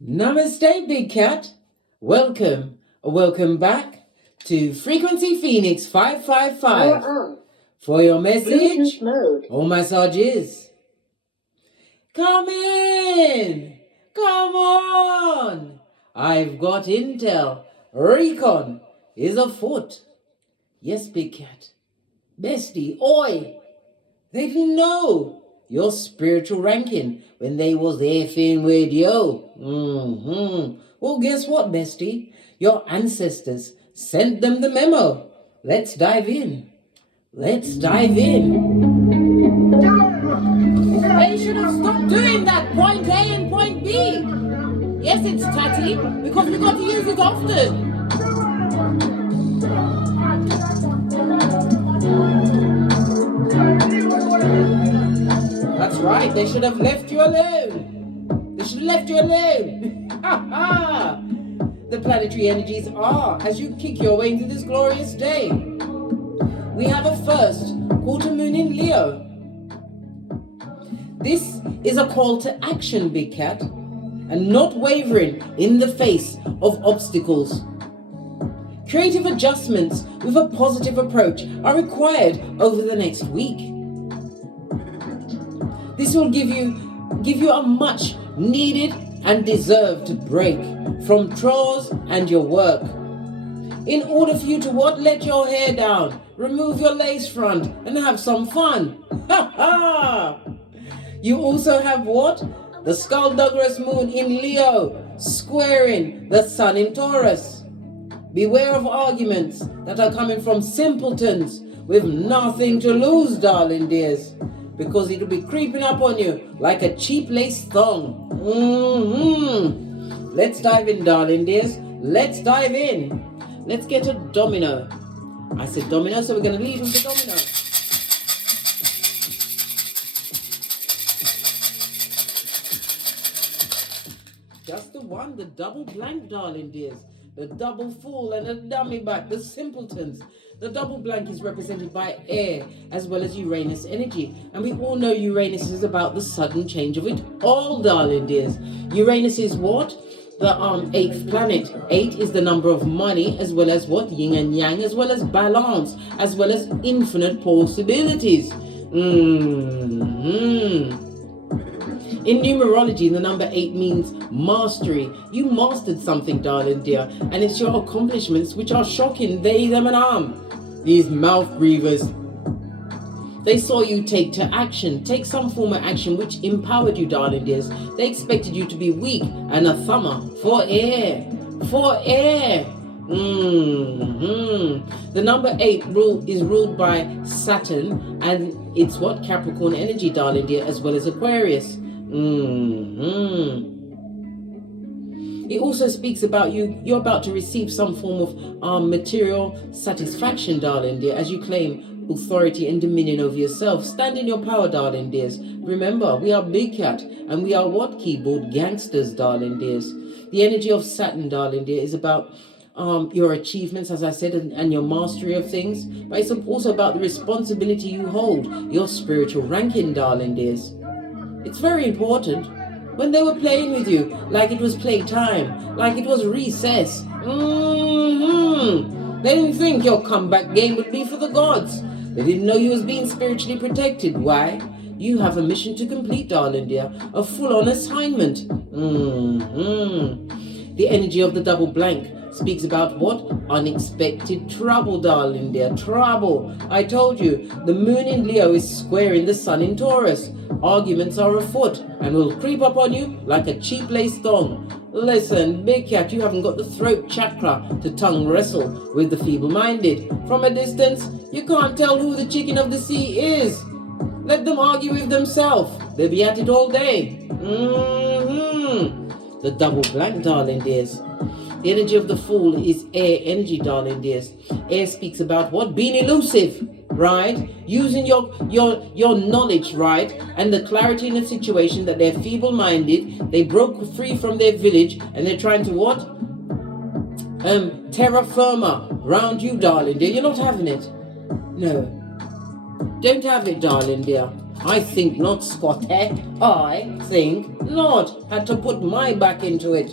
Namaste, Big Cat. Welcome back to Frequency Phoenix 555 for your message or massages. Come in, come on. I've got intel. Recon is afoot. Yes, Big Cat. Bestie, oi. They didn't know your spiritual ranking when they was effing with you. Well, guess what, bestie? Your ancestors sent them the memo. Let's dive in. They should have stopped doing that. Point A and point B. Yes, it's tatty, because we got to use it often. That's right, they should have left you alone. The planetary energies are as you kick your way into this glorious day. We have a first quarter moon in Leo. This is a call to action, Big Cat, and not wavering in the face of obstacles. Creative adjustments with a positive approach are required over the next week. This will give you a much needed and deserved break from chores and your work. In order for you to what? Let your hair down, remove your lace front, and have some fun. You also have what? The Skullduggerous moon in Leo, squaring the sun in Taurus. Beware of arguments that are coming from simpletons with nothing to lose, darling dears, because it'll be creeping up on you like a cheap lace thong. Let's dive in, darling dears. Let's dive in. Let's get a domino. I said domino, so we're going to leave with the domino. Just the one, the double blank, darling dears. The double fool and the dummy back, the simpletons. The double blank is represented by air as well as Uranus energy. And we all know Uranus is about the sudden change of it all, darling dears. Uranus is what? The 8th planet. 8 is the number of money, as well as what? Yin and yang, as well as balance, as well as infinite possibilities. In numerology, the number 8 means mastery. You mastered something, darling dear, and it's your accomplishments which are shocking. They, them, and these mouth breathers. They saw you take some form of action which empowered you, darling dears. They expected you to be weak and a thumber for air. The number 8 is ruled by Saturn, and it's what? Capricorn energy, darling dear, as well as Aquarius. It also speaks about you're about to receive some form of material satisfaction, darling dear, as you claim authority and dominion over yourself. Stand in your power, darling dears. Remember, we are Big Cat, and we are what? Keyboard gangsters, darling dears. The energy of Saturn, darling dear, is about your achievements, as I said, and your mastery of things. But it's also about the responsibility you hold, your spiritual ranking, darling dears. It's very important. When they were playing with you like it was playtime, like it was recess, they didn't think your comeback game would be for the gods. They didn't know you was being spiritually protected. Why? You have a mission to complete, darling dear, a full-on assignment. The energy of the double blank speaks about what? Unexpected trouble, darling dear. Trouble. I told you, the moon in Leo is squaring the sun in Taurus. Arguments are afoot and will creep up on you like a cheap lace thong. Listen, Big Cat, you haven't got the throat chakra to tongue wrestle with the feeble-minded. From a distance, you can't tell who the chicken of the sea is. Let them argue with themselves. They'll be at it all day. The double blank, darling dears. The energy of the fool is air energy, darling dears. Air speaks about what? Being elusive, right? Using your knowledge, right? And the clarity in the situation that they're feeble-minded. They broke free from their village and they're trying to what? Terra firma round you, darling dear. You're not having it. No. Don't have it, darling dear. I think not, Scotty. I think not. Had to put my back into it.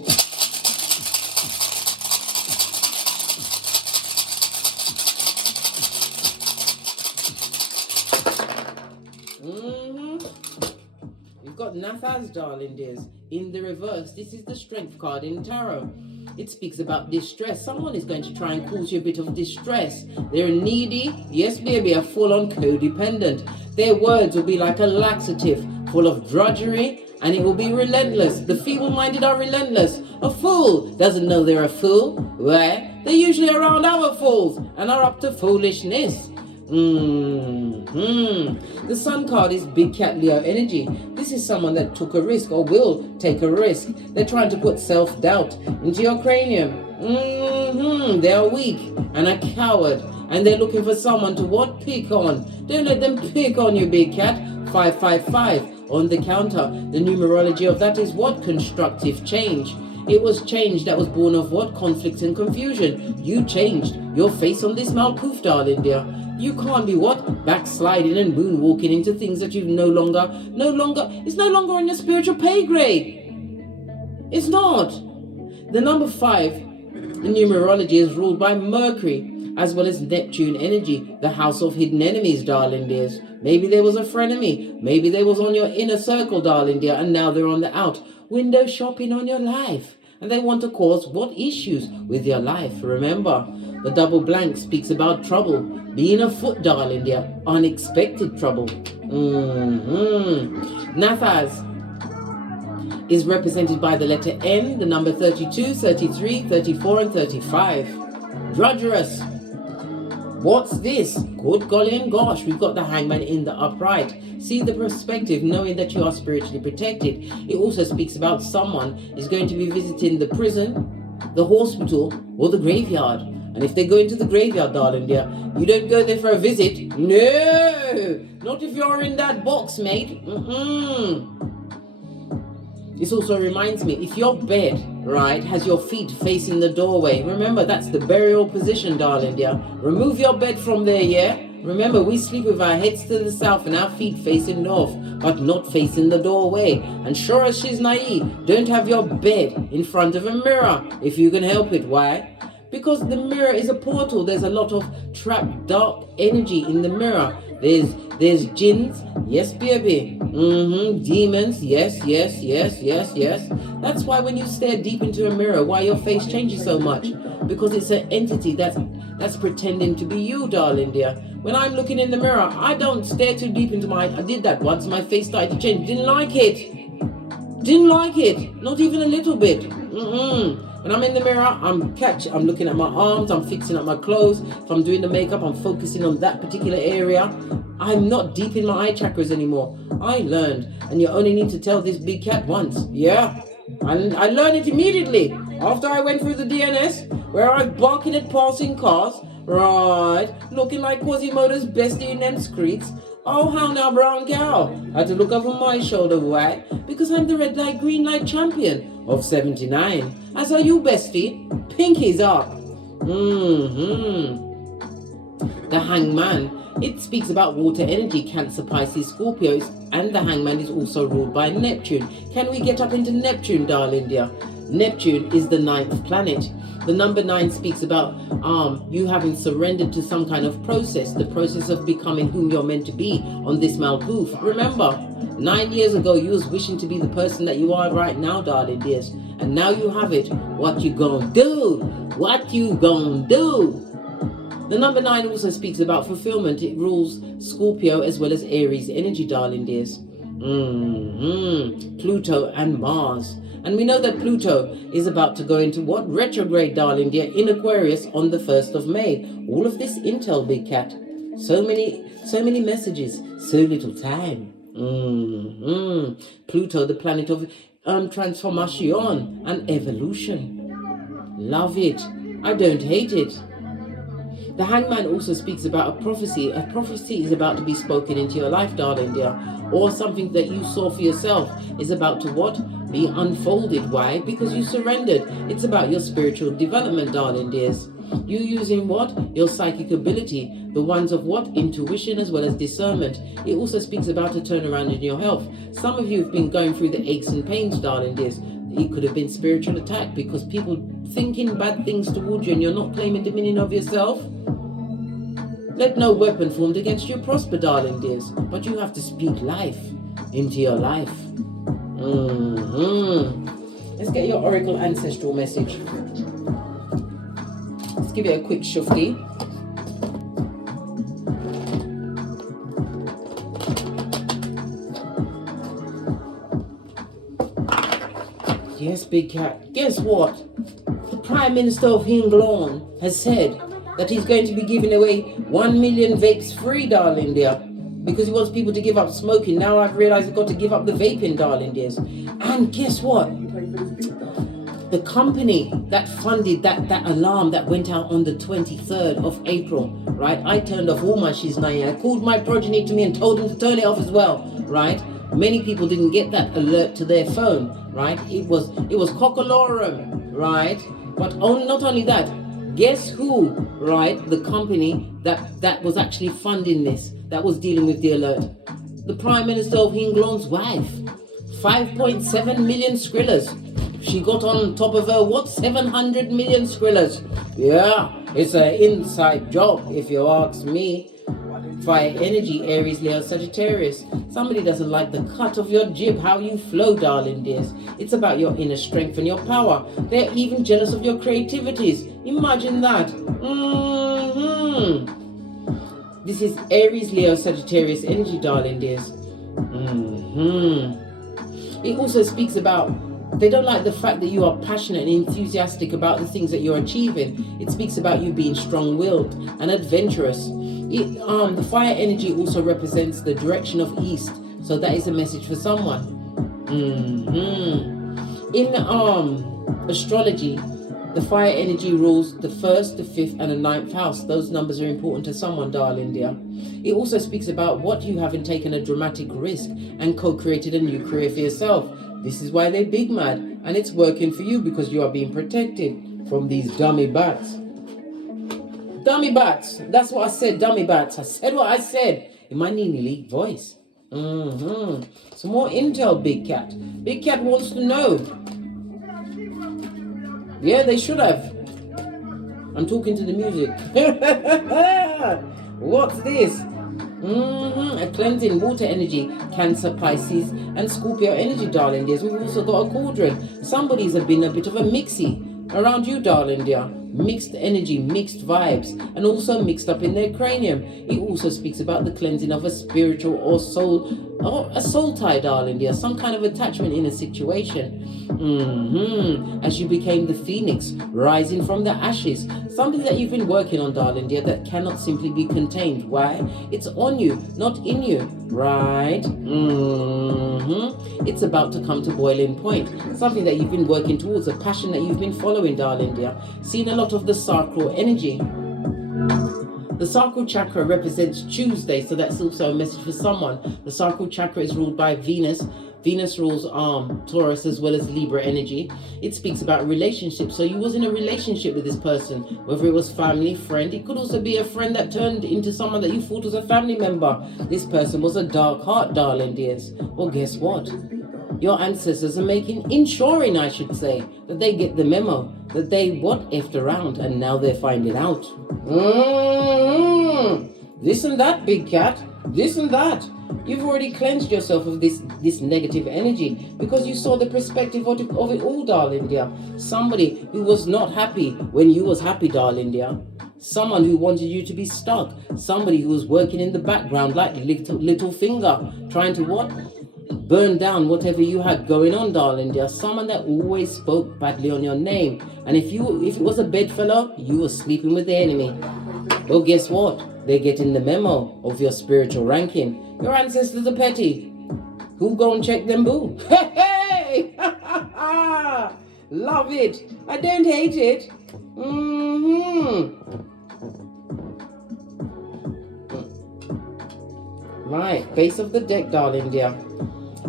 You've got NATAL's, darling dears. In the reverse, this is the Strength card in Tarot. It speaks about distress. Someone is going to try and cause you a bit of distress. They're needy. Yes, baby, are full-on codependent. Their words will be like a laxative, full of drudgery, and it will be relentless. The feeble-minded are relentless. A fool doesn't know they're a fool. Why? They're usually around other fools and are up to foolishness. The Sun card is Big Cat Leo energy. This is someone that took a risk or will take a risk. They're trying to put self-doubt into your cranium. They are weak and a coward, and they're looking for someone to what? Pick on. Don't let them pick on you, Big Cat. 555 on the counter. The numerology of that is what? Constructive change. It was change that was born of what? Conflict and confusion. You changed your face on this Malkuth, darling dear. You can't be what? Backsliding and moonwalking into things that you've it's no longer on your spiritual pay grade. It's not. The number 5, the numerology is ruled by Mercury, as well as Neptune energy, the house of hidden enemies, darling dears. Maybe there was a frenemy. Maybe they was on your inner circle, darling dear, and now they're on the out. Window shopping on your life. And they want to cause what issues with your life? Remember, the double blank speaks about trouble. Being afoot, darling dear. Unexpected trouble. Nathaz is represented by the letter N, the number 32, 33, 34, and 35. Drudgerous. What's this? Good golly and gosh, we've got the Hangman in the upright. See the perspective, knowing that you are spiritually protected. It also speaks about someone is going to be visiting the prison, the hospital, or the graveyard. And if they go into the graveyard, darling dear, you don't go there for a visit. No! Not if you're in that box, mate. This also reminds me, if your bed, right, has your feet facing the doorway, remember that's the burial position, darling dear. Remove your bed from there, yeah? Remember, we sleep with our heads to the south and our feet facing north, but not facing the doorway. And sure as she's naive, don't have your bed in front of a mirror if you can help it. Why? Because the mirror is a portal. There's a lot of trapped dark energy in the mirror. There's jinns, yes baby, demons, yes. That's why when you stare deep into a mirror, why your face changes so much, because it's an entity that's pretending to be you, darling dear. When I'm looking in the mirror, I don't stare too deep into I did that once, my face started to change, didn't like it, not even a little bit. When I'm in the mirror, I'm looking at my arms, I'm fixing up my clothes. If I'm doing the makeup, I'm focusing on that particular area. I'm not deep in my eye chakras anymore. I learned, and you only need to tell this big cat once. Yeah, I learned it immediately after I went through the DNS, where I was barking at passing cars, right, looking like Quasimodo's bestie in them streets. Oh, how now, brown cow? I had to look over my shoulder, why? Because I'm the red light, green light champion of 79. As are you, bestie. Pinkies up. The Hangman. It speaks about water energy, Cancer, Pisces, Scorpios, and the Hangman is also ruled by Neptune. Can we get up into Neptune, darling dear? Neptune is the 9th planet. The number 9 speaks about you having surrendered to some kind of process, the process of becoming whom you're meant to be on this Malkuth. Remember, 9 years ago, you was wishing to be the person that you are right now, darling dears. And now you have it. What you gonna do? What you gonna do? The number 9 also speaks about fulfillment. It rules Scorpio as well as Aries energy, darling dears. Pluto and Mars. And we know that Pluto is about to go into what? Retrograde, darling dear, in Aquarius on the 1st of May. All of this intel, big cat. So many messages, so little time. Pluto, the planet of transformation and evolution. Love it. I don't hate it. The Hangman also speaks about a prophecy. A prophecy is about to be spoken into your life, darling dear. Or something that you saw for yourself is about to what? Be unfolded. Why? Because you surrendered. It's about your spiritual development, darling dears. You using what? Your psychic ability, the ones of what? Intuition as well as discernment. It also speaks about a turnaround in your health. Some of you have been going through the aches and pains, darling dears. It could have been spiritual attack because people thinking bad things towards you and you're not claiming dominion of yourself. Let no weapon formed against you prosper, darling dears. But you have to speak life into your life. Let's get your Oracle Ancestral message. Let's give it a quick shufti. Yes, big cat. Guess what? The Prime Minister of England has said that he's going to be giving away 1 million vapes free, darling dear, because he wants people to give up smoking. Now I've realized I've got to give up the vaping, darling dears. And guess what? The company that funded that alarm that went out on the 23rd of April, right? I turned off all my shiznaya. I called my progeny to me and told them to turn it off as well, right? Many people didn't get that alert to their phone, right? It was cockalorum, right? But not only that, guess who, right? The company that was actually funding this, that was dealing with the alert. The Prime Minister of England's wife. 5.7 million skrillers. She got on top of her, what? 700 million skrillers. Yeah, it's an inside job, if you ask me. Fire energy, Aries, Leo, Sagittarius. Somebody doesn't like the cut of your jib, how you flow, darling dears. It's about your inner strength and your power. They're even jealous of your creativities. Imagine that. This is Aries, Leo, Sagittarius energy, darling dears. It also speaks about they don't like the fact that you are passionate and enthusiastic about the things that you're achieving. It speaks about you being strong-willed and adventurous. The fire energy also represents the direction of east, so that is a message for someone. In astrology, the fire energy rules the 1st, the 5th, and the 9th house. Those numbers are important to someone, darling dear. It also speaks about what you haven't taken a dramatic risk and co-created a new career for yourself. This is why they're big mad, and it's working for you because you are being protected from these dummy bats. Dummy bats. That's what I said, dummy bats. I said what I said in my Nini League voice. Some more intel, Big Cat. Big Cat wants to know. Yeah, they should have. I'm talking to the music. What's this? A cleansing water energy, Cancer, Pisces, and Scorpio energy, darling dears. We've also got a cauldron. Somebody's been a bit of a mixie around you, darling dear. Mixed energy, mixed vibes, and also mixed up in their cranium. It also speaks about the cleansing of a spiritual or a soul tie, darling dear. Some kind of attachment in a situation. As you became the phoenix, rising from the ashes. Something that you've been working on, darling dear, that cannot simply be contained. Why? It's on you, not in you, right? It's about to come to boiling point. Something that you've been working towards, a passion that you've been following, darling dear. Seeing a lot of the sacral energy. The sacral chakra represents Tuesday, so that's also a message for someone. The sacral chakra is ruled by Venus. Venus rules Taurus as well as Libra energy. It speaks about relationships. So you was in a relationship with this person, whether it was family, friend. It could also be a friend that turned into someone that you thought was a family member. This person was a dark heart, darling dears. Well, guess what? Your ancestors are ensuring, I should say, that they get the memo, that they effed around, and now they're finding out. This and that, Big Cat. This and that. You've already cleansed yourself of this negative energy because you saw the perspective of it all, darling dear. Somebody who was not happy when you was happy, darling dear. Someone who wanted you to be stuck. Somebody who was working in the background like little finger, trying to what? Burn down whatever you had going on, darling dear. Someone that always spoke badly on your name. And if it was a bedfellow, you were sleeping with the enemy. Well, guess what? They're getting the memo of your spiritual ranking. Your ancestors are petty. Who go and check them, boo? Hey! Love it. I don't hate it. Right, base of the deck, darling dear.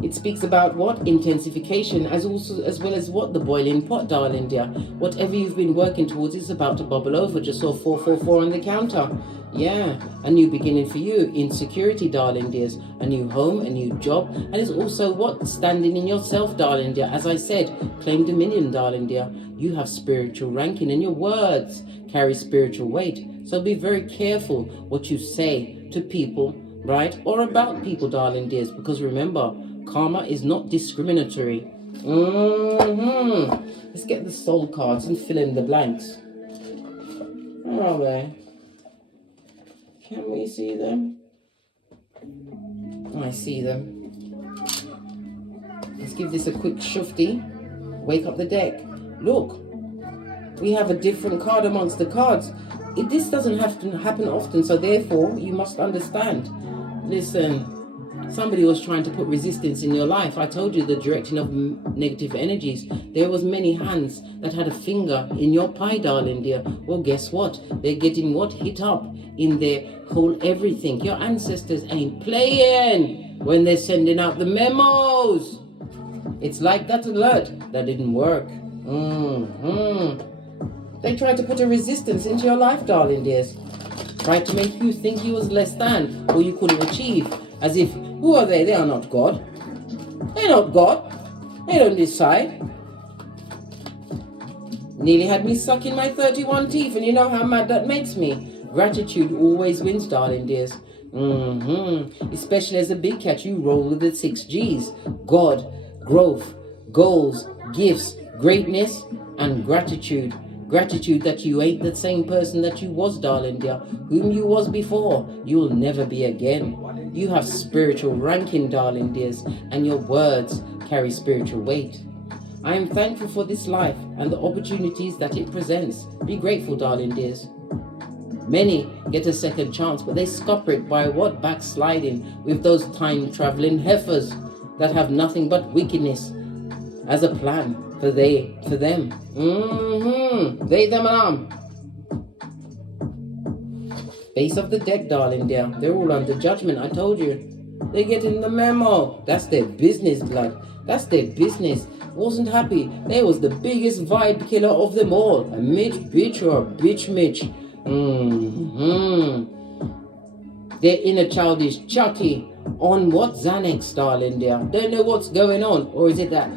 It speaks about what? Intensification, as well as what? The boiling pot, darling dear. Whatever you've been working towards is about to bubble over. Just saw 444 on the counter. Yeah, a new beginning for you. Insecurity, darling dears. A new home, a new job. And it's also what? Standing in yourself, darling dear. As I said, claim dominion, darling dear. You have spiritual ranking and your words carry spiritual weight. So be very careful what you say to people, right? Or about people, darling dears. Because remember, karma is not discriminatory. Let's get the soul cards and fill in the blanks. Where are they? Can we see them? I see them. Let's give this a quick shufti. Wake up the deck. Look, we have a different card amongst the cards. This doesn't have to happen often, so therefore you must understand. Listen, somebody was trying to put resistance in your life. I told you the directing of negative energies. There was many hands that had a finger in your pie, darling dear. Well, guess what? They're getting what? Hit up in their whole everything. Your ancestors ain't playing when they're sending out the memos. It's like that alert that didn't work. They tried to put a resistance into your life, darling dears. Tried to make you think you was less than or you couldn't achieve. As if, who are they? They are not God. They're not God. They don't decide. Nearly had me sucking my 31 teeth, and you know how mad that makes me. Gratitude always wins, darling dears. Especially as a big cat, you roll with the 6 G's. God, growth, goals, gifts, greatness, and gratitude. Gratitude that you ain't the same person that you was, darling dear. Whom you was before, you'll never be again. You have spiritual ranking, darling dears, and your words carry spiritual weight. I am thankful for this life and the opportunities that it presents. Be grateful, darling dears. Many get a second chance, but they scupper it by what? Backsliding with those time-traveling heifers that have nothing but wickedness as a plan for them. They, them, and Base of the deck, darling dear. They're all under judgment, I told you. They're getting the memo. That's their business, blood. That's their business. Wasn't happy. They was the biggest vibe killer of them all. A Mitch bitch or a bitch Mitch. Their inner child is Chucky. On what? Xanax, darling dear. Don't know what's going on. Or is it that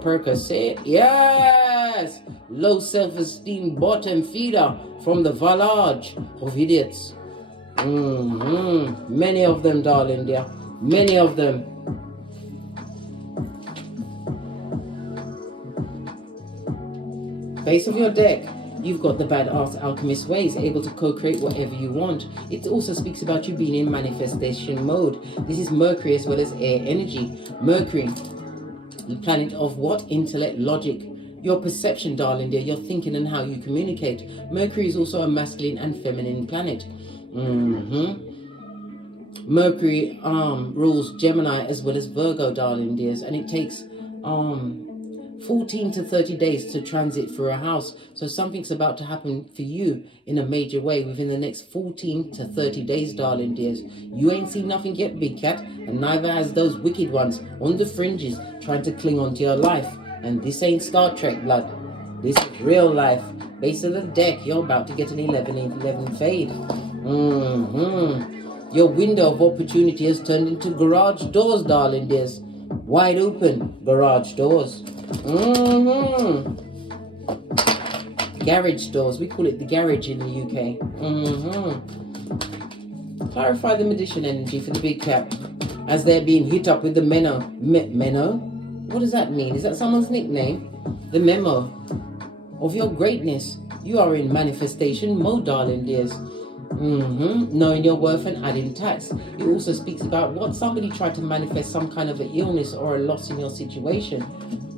perker say? Yes! Low self-esteem bottom feeder from the village of idiots. Many of them, darling dear. Many of them. Base of your deck. You've got the badass alchemist ways, able to co-create whatever you want. It also speaks about you being in manifestation mode. This is Mercury as well as air energy. Mercury, the planet of what? Intellect, logic. Your perception, darling dear, your thinking and how you communicate. Mercury is also a masculine and feminine planet. Mercury rules Gemini as well as Virgo, darling dears, and it takes 14 to 30 days to transit through a house. So something's about to happen for you in a major way within the next 14 to 30 days, darling dears. You ain't seen nothing yet, big cat, and neither has those wicked ones on the fringes trying to cling on to your life. And this ain't Star Trek, blood. This is real life. Base of the deck, you're about to get an 11-11 fade. Your window of opportunity has turned into garage doors, darling dears. Wide open garage doors. Garage doors. We call it the garage in the UK. Clarify the magician energy for the big cat as they're being hit up with the Meno. Meno? What does that mean? Is that someone's nickname? The memo of your greatness. You are in manifestation mode, darling dears. Knowing your worth and adding tax. It also speaks about what? Somebody tried to manifest some kind of an illness or a loss in your situation.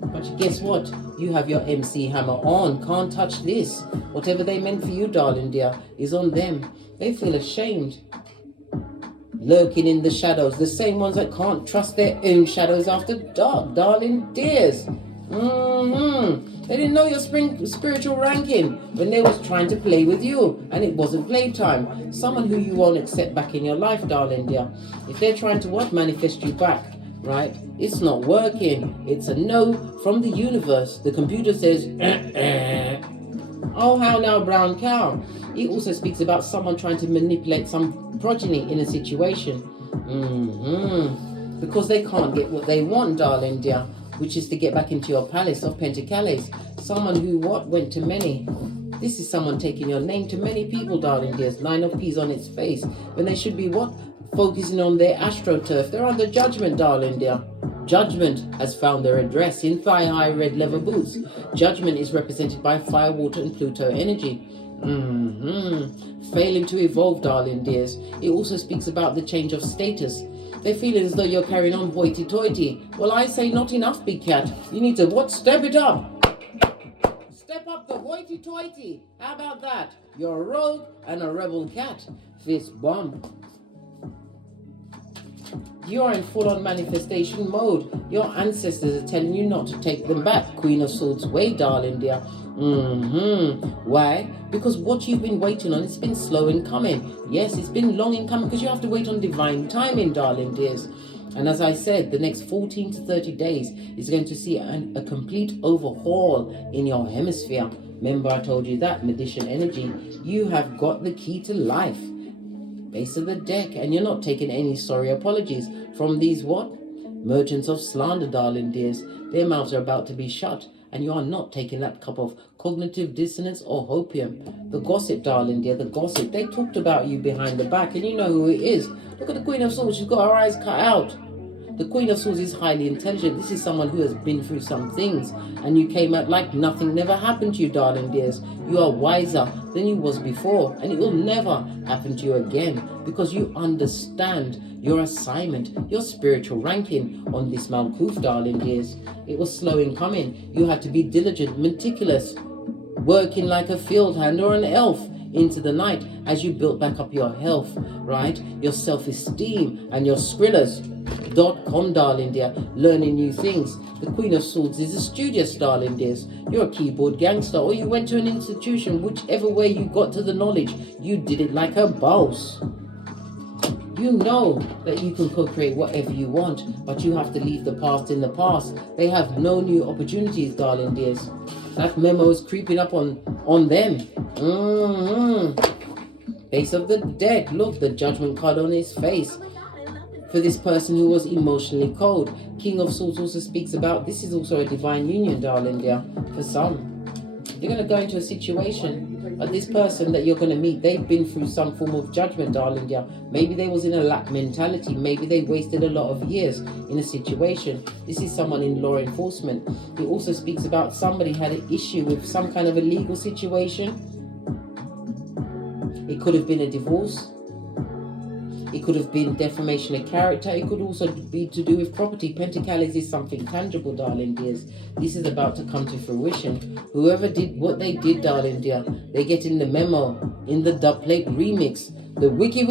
But guess what? You have your MC hammer on. Can't touch this. Whatever they meant for you, darling dear, is on them. They feel ashamed. Lurking in the shadows. The same ones that can't trust their own shadows after dark, darling dears. They didn't know your spiritual ranking when they was trying to play with you, and it wasn't playtime. Someone who you won't accept back in your life, darling dear. If they're trying to what? Manifest you back right? It's not working. It's a no from the universe. The computer says, oh, how now, brown cow. It also speaks about someone trying to manipulate some progeny in a situation. Because they can't get what they want, darling dear, which is to get back into your palace of pentacles. Someone who went to many. This is someone taking your name to many people, darling dears. 9 of Peas on its face. When they should be focusing on their astroturf. They're under judgment, darling dear. Judgment has found their address in thigh-high red leather boots. Judgment is represented by fire, water, and Pluto energy. Failing to evolve, darling dears. It also speaks about the change of status. They're feeling as though you're carrying on hoity-toity. Well, I say not enough, big cat. You need to step it up. Step up the hoity-toity. How about that? You're a rogue and a rebel cat. Fist bump. You're in full-on manifestation mode. Your ancestors are telling you not to take them back. Queen of Swords way, darling dear. Why? Because what you've been waiting on, it's been slow in coming. Yes, it's been long in coming because you have to wait on divine timing, darling dears. And as I said, the next 14 to 30 days is going to see a complete overhaul in your hemisphere. Remember I told you that, magician energy. You have got the key to life. Base of the deck, and you're not taking any sorry apologies from these merchants of slander, darling dears. Their mouths are about to be shut, and you are not taking that cup of cognitive dissonance or hopium. The gossip, darling dear, the gossip. They talked about you behind the back, and you know who it is. Look at the Queen of Swords. She's got her eyes cut out. The Queen of Swords is highly intelligent. This is someone who has been through some things, and you came out like nothing never happened to you, darling dears. You are wiser than you was before, and it will never happen to you again, because you understand your assignment, your spiritual ranking on this Malkuth, darling dears. It was slow in coming. You had to be diligent, meticulous, working like a field hand or an elf into the night as you built back up your health, right? Your self-esteem and your Skrillers.com, darling dear, learning new things. The Queen of Swords is a studious, darling dears. You're a keyboard gangster, or you went to an institution. Whichever way you got to the knowledge, you did it like a boss. You know that you can co-create whatever you want, but you have to leave the past in the past. They have no new opportunities, darling dears. That memo is creeping up on them. Face of the deck. Look, the judgment card on his face. For this person who was emotionally cold. King of Swords also speaks about, this is also a divine union, darling dear. For some, you're going to go into a situation, but this person that you're going to meet, they've been through some form of judgment, darling dear. Maybe they was in a lack mentality. Maybe they wasted a lot of years in a situation. This is someone in law enforcement. It also speaks about somebody had an issue with some kind of a legal situation. It could have been a divorce. It could have been defamation of character. It could also be to do with property. Pentacles is something tangible, darling dears. This is about to come to fruition. Whoever did what they did, darling dear, they get in the memo, in the dubplate remix. The wiki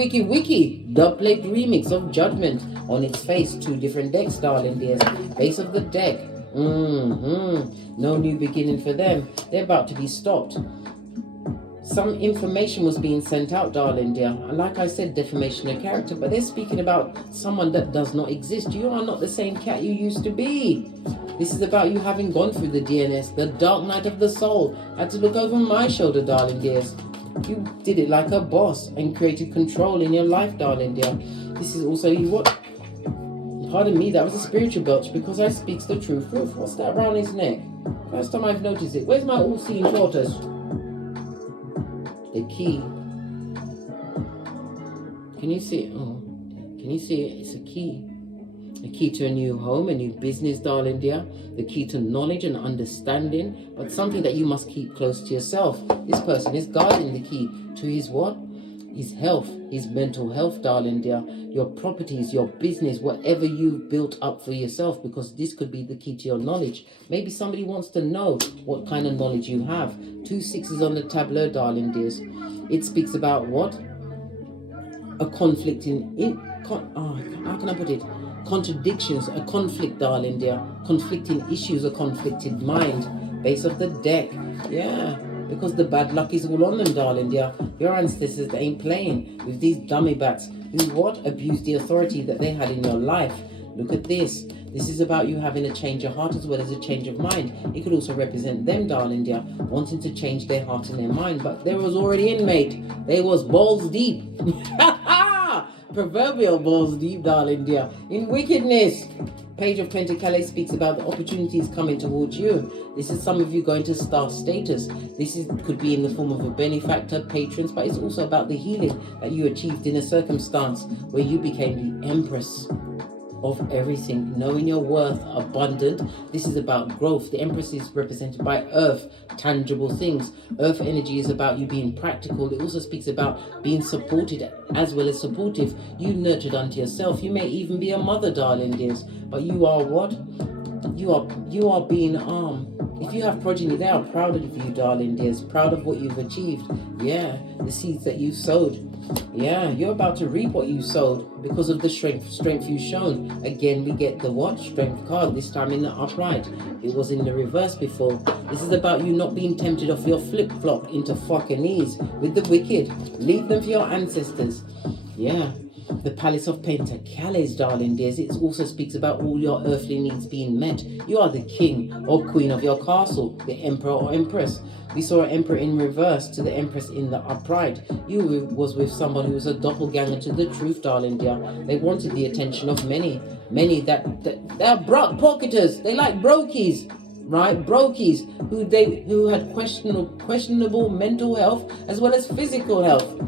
dubplate remix of Judgment on its face. 2 different decks, darling dears. Base of the deck. No new beginning for them. They're about to be stopped. Some information was being sent out, darling dear. And like I said, defamation of character. But they're speaking about someone that does not exist. You are not the same cat you used to be. This is about you having gone through the DNS, the dark night of the soul. I had to look over my shoulder, darling dears. You did it like a boss and created control in your life, darling dear. This is also pardon me, that was a spiritual belch because I speaks the truth. What's that around his neck? First time I've noticed it. Where's my all-seeing tortoise? The key. Can you see it? Oh, can you see it? It's a key. A key to a new home, a new business, darling dear. The key to knowledge and understanding, but something that you must keep close to yourself. This person is guarding the key to his what? His health, his mental health, darling dear. Your properties, your business, whatever you've built up for yourself, because this could be the key to your knowledge. Maybe somebody wants to know what kind of knowledge you have. 2 6s on the tableau, darling dears. It speaks about what? A conflict how can I put it? Contradictions, a conflict, darling dear. Conflicting issues, a conflicted mind. Base of the deck. Yeah. Because the bad luck is all on them, darling dear. Your ancestors, they ain't playing with these dummy bats who abuse the authority that they had in your life. Look at this. This is about you having a change of heart as well as a change of mind. It could also represent them, darling dear, wanting to change their heart and their mind. But there was already in, mate. They was balls deep. Proverbial balls deep, darling dear, in wickedness. Page of Pentacles speaks about the opportunities coming towards you. This is some of you going to star status. Could be in the form of a benefactor, patrons, but it's also about the healing that you achieved in a circumstance where you became the empress of everything, knowing your worth, abundant. This is about growth. The Empress is represented by earth, tangible things. Earth energy is about you being practical. It also speaks about being supported as well as supportive. You nurtured unto yourself. You may even be a mother, darling dears, but you are what? You are being if you have progeny, they are proud of you, darling dears, proud of what you've achieved. Yeah, the seeds that you sowed. Yeah, you're about to reap what you sowed because of the strength you've shown. Again, we get the what? Strength card, this time in the upright. It was in the reverse before. This is about you not being tempted off your flip-flop into fucking knees with the wicked. Leave them for your ancestors. Yeah. The Palace of Pentacles, darling dears. It also speaks about all your earthly needs being met. You are the king or queen of your castle, the emperor or empress. We saw an emperor in reverse to the empress in the upright. You was with someone who was a doppelganger to the truth, darling dear. They wanted the attention of many that they're pocketers. They like brokies. Right, brokies who had questionable mental health as well as physical health.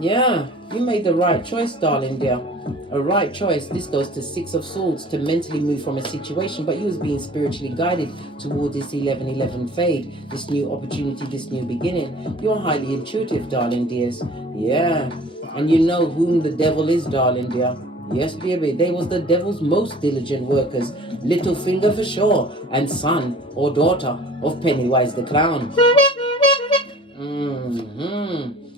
Yeah, you made the right choice, darling dear. A right choice. This goes to Six of Swords, to mentally move from a situation, but you was being spiritually guided toward this 11-11 fade, this new opportunity, this new beginning. You're highly intuitive, darling dears. Yeah, and you know whom the devil is, darling dear. Yes, baby, they was the devil's most diligent workers. Littlefinger for sure, and son or daughter of Pennywise the Clown.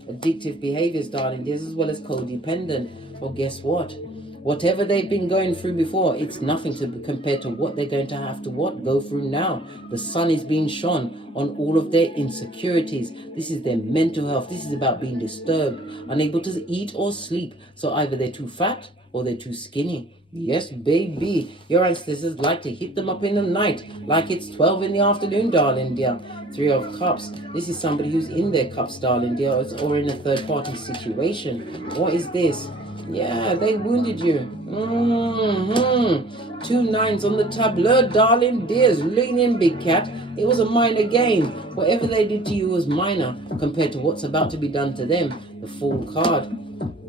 Addictive behaviors, darling dears, as well as codependent. Well, guess what? Whatever they've been going through before, it's nothing to compare to what they're going to have to go through now. The sun is being shone on all of their insecurities. This is their mental health. This is about being disturbed, unable to eat or sleep. So either they're too fat or they're too skinny. Yes, baby. Your ancestors like to hit them up in the night like it's 12 in the afternoon, darling dear. Three of Cups. This is somebody who's in their cups, darling dear, or in a third-party situation. What is this? Yeah, they wounded you. 2 9s on the tableau, darling dears. Lean in, big cat. It was a minor gain. Whatever they did to you was minor compared to what's about to be done to them. The Fool card.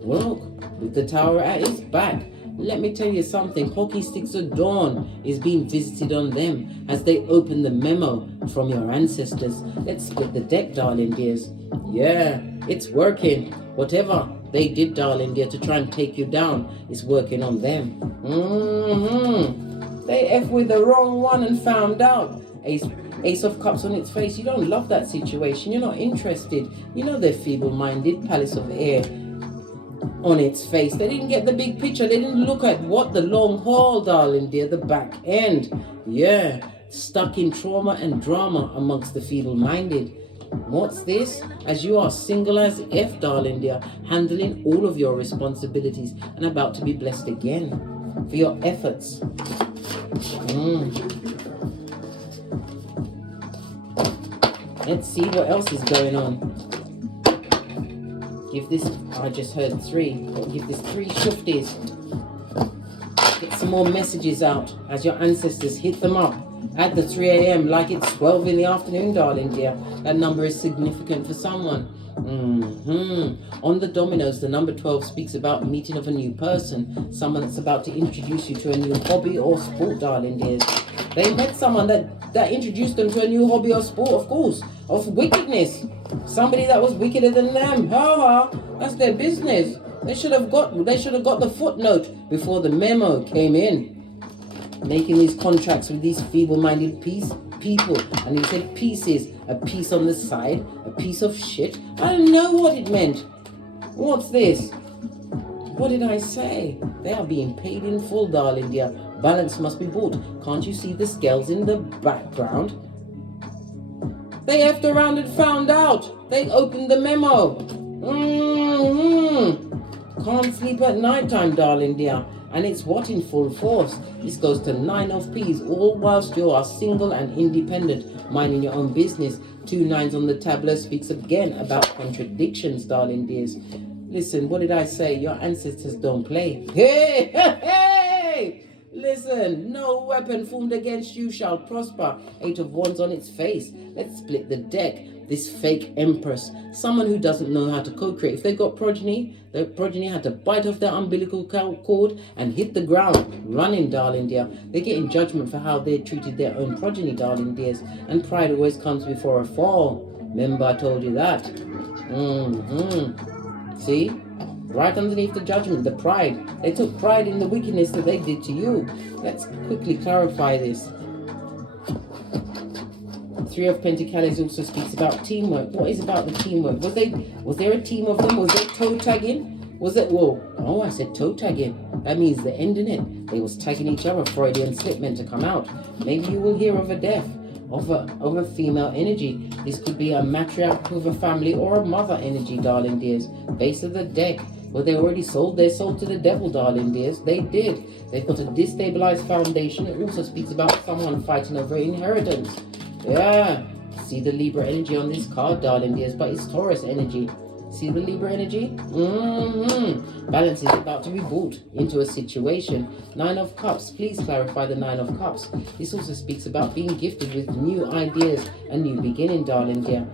Look, with the Tower at its back. Let me tell you something. Hockey sticks of dawn is being visited on them as they open the memo from your ancestors. Let's split the deck, darling dears. Yeah, it's working. Whatever they did, darling dear, to try and take you down is working on them. They F with the wrong one and found out. Ace of Cups on its face. You don't love that situation. You're not interested. You know they're feeble-minded. Palace of Air on its face. They didn't get the big picture. They didn't look at what the long haul, darling dear, the back end. Yeah, stuck in trauma and drama amongst the feeble-minded. What's this? As you are single as F, darling dear, handling all of your responsibilities and about to be blessed again for your efforts. Let's see what else is going on. Give this, I just heard 3. I'll give this 3 shufties. Get some more messages out as your ancestors hit them up at the 3 a.m. like it's 12 in the afternoon, darling dear. That number is significant for someone. On the dominoes, the number 12 speaks about meeting of a new person, someone that's about to introduce you to a new hobby or sport, darling dears. They met someone that introduced them to a new hobby or sport, of course, of wickedness. Somebody that was wickeder than them. That's their business. They should have got the footnote before the memo came in. Making these contracts with these feeble-minded people. And he said pieces, a piece on the side, a piece of shit. I don't know what it meant. What's this? What did I say? They are being paid in full, darling dear. Balance must be bought. Can't you see the scales in the background? They effed around and found out. They opened the memo. can't sleep at night time, darling dear. And it's what in full force. This goes to 9 of Peas, all whilst you are single and independent, minding your own business. 2 9s on the tableau speaks again about contradictions, darling dears. Listen, what did I say? Your ancestors don't play. Hey, hey, hey! Listen, no weapon formed against you shall prosper. 8 of Wands on its face. Let's split the deck. This fake empress, someone who doesn't know how to co-create. If they got progeny, their progeny had to bite off their umbilical cord and hit the ground, running, darling dear. They get in judgment for how they treated their own progeny, darling dears. And pride always comes before a fall. Remember, I told you that. See? Right underneath the judgment, the pride. They took pride in the wickedness that they did to you. Let's quickly clarify this. 3 of Pentacles also speaks about teamwork. What is about the teamwork? Was there a team of them? Was there toe tagging? Was it, whoa, oh, I said toe tagging. That means the ending it. They was tagging each other. Freudian slip meant to come out. Maybe you will hear of a death of a female energy. This could be a matriarch of a family or a mother energy, darling dears. Base of the deck. Well, they already sold their soul to the devil, darling dears. They did. They've got a destabilized foundation. It also speaks about someone fighting over inheritance. Yeah, see the Libra energy on this card, darling dears, but it's Taurus energy. See the Libra energy? Balance is about to be brought into a situation. 9 of Cups, please clarify the 9 of Cups. This also speaks about being gifted with new ideas, a new beginning, darling dear.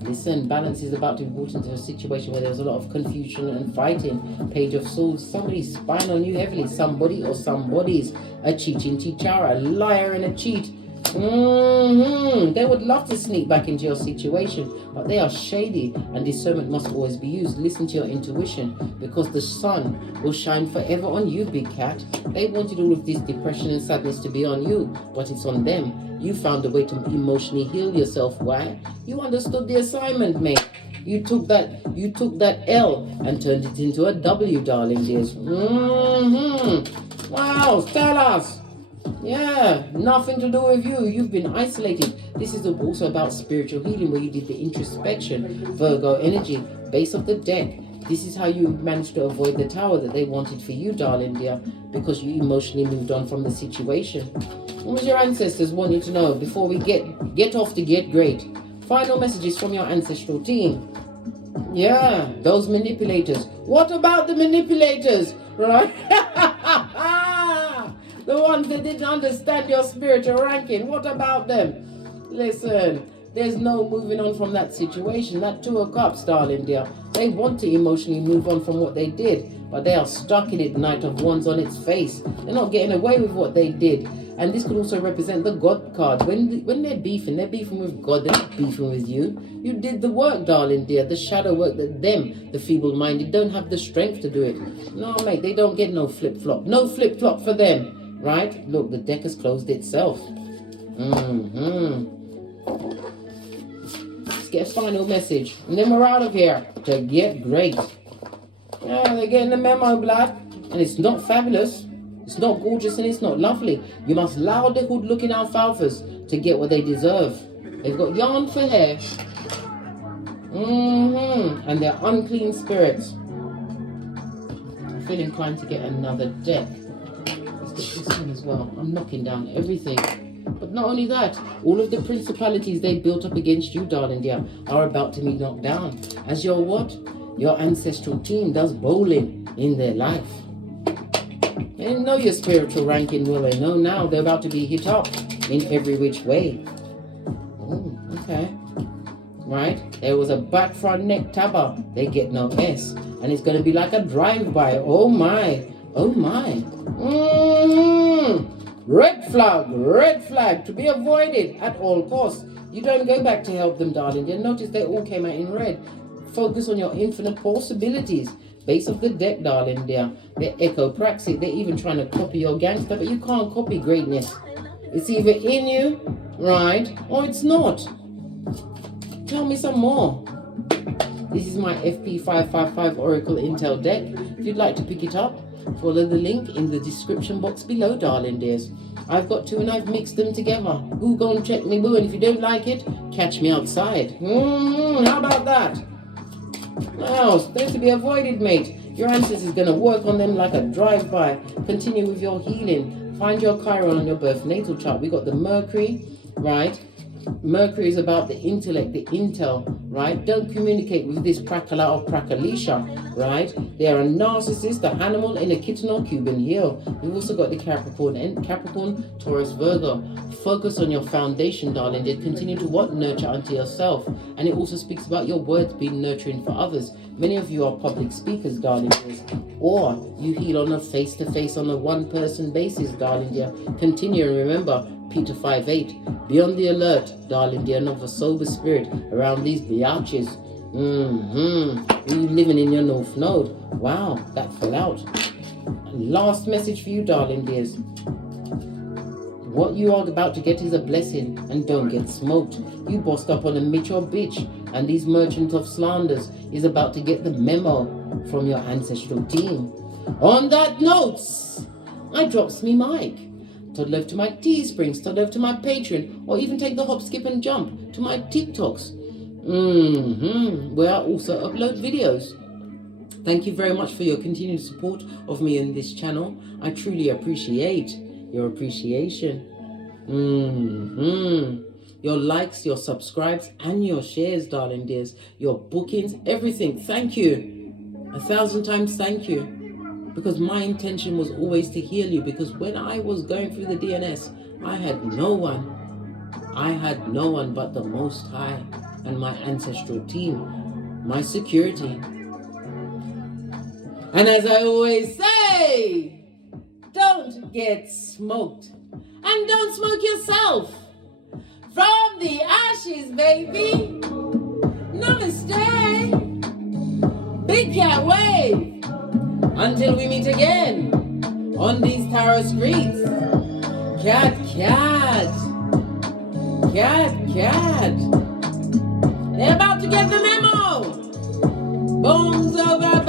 Listen, balance is about to be brought into a situation where there's a lot of confusion and fighting. Page of Swords, somebody's spying on you heavily. Somebody or somebody's a cheating teacher, a liar and a cheat. They would love to sneak back into your situation, but they are shady, and discernment must always be used. Listen to your intuition, because the sun will shine forever on you, big cat. They wanted all of this depression and sadness to be on you, but it's on them. You found a way to emotionally heal yourself. Why? You understood the assignment, mate. You took that L and turned it into a W, darling dears. Wow, tell us. Yeah, nothing to do with you. You've been isolated. This is also about spiritual healing, where you did the introspection. Virgo energy, base of the deck. This is how you managed to avoid the tower that they wanted for you, darling dear, because you emotionally moved on from the situation. What was your ancestors want you to know before we get off to get great? Final messages from your ancestral team. Yeah, those manipulators. What about the manipulators, right? The ones that didn't understand your spiritual ranking. What about them? Listen, there's no moving on from that situation. That 2 of Cups, darling dear. They want to emotionally move on from what they did, but they are stuck in it. Knight of Wands on its face. They're not getting away with what they did. And this could also represent the God card. When they're beefing with God. They're not beefing with you. You did the work, darling dear. The shadow work that them, the feeble-minded, don't have the strength to do it. No, mate, they don't get no flip-flop. No flip-flop for them. Right? Look, the deck has closed itself. Let's get a final message. And then we're out of here to get great. Yeah, they're getting the memo, blood. And it's not fabulous. It's not gorgeous and it's not lovely. You must allow the good-looking alfalfas to get what they deserve. They've got yarn for hair. And they're unclean spirits. I feel inclined to get another deck. This one as well. I'm knocking down everything. But not only that, all of the principalities they built up against you, darling dear, are about to be knocked down. As your what? Your ancestral team does bowling in their life. They didn't know your spiritual ranking, will they? No, now they're about to be hit up in every which way. Oh, okay. Right? There was a back front neck tabber. They get no S. And it's going to be like a drive-by. Oh my. Oh my. Red flag to be avoided at all costs. You don't go back to help them, darling. You'll notice they all came out in red. Focus on your infinite possibilities. Base of the deck, darling dear. They're echo-praxic. They're even trying to copy your gangster, but you can't copy greatness. It's either in you, right, or it's not. Tell me some more. This is my FP555 Oracle Intel deck. If you'd like to pick it up, follow the link in the description box below, darling dears. I've got 2 and I've mixed them together. Who go and check me, boo? And if you don't like it, catch me outside. How about that? Now, they're to be avoided, mate. Your ancestors are going to work on them like a drive-by. Continue with your healing. Find your Chiron on your birth natal chart. We got the Mercury, right? Mercury is about the intellect, the intel, right? Don't communicate with this Prakala or Prakalisha, right? They are a narcissist, a animal in a kitten or Cuban heel. We've also got the Capricorn and Capricorn, Taurus, Virgo. Focus on your foundation, darling. They continue to what? Nurture unto yourself. And it also speaks about your words being nurturing for others. Many of you are public speakers, darling dears, or you heal on a face-to-face, on a one-person basis, darling dear. Continue and remember, Peter 5:8. Be on the alert, darling dear, and of a sober spirit around these biatches. You living in your north node. Wow, that fell out. Last message for you, darling dears. What you are about to get is a blessing, and don't get smoked. You bossed up on a mature bitch, and these merchants of slanders is about to get the memo from your ancestral team. On that note, I drops me mic. Toddle over to my Teesprings, toddle over to my Patreon, or even take the hop, skip and jump to my TikToks, where I also upload videos. Thank you very much for your continued support of me in this channel. I truly appreciate your appreciation. Your likes, your subscribes, and your shares, darling dears. Your bookings, everything. Thank you. 1,000 times thank you. Because my intention was always to heal you. Because when I was going through the DNS, I had no one. I had no one but the Most High and my ancestral team, my security. And as I always say, don't get smoked. And don't smoke yourself. From the ashes, baby. Namaste. Big cat wave. Until we meet again on these tarot streets. Cat, cat. Cat, cat. They're about to get the memo. Bones over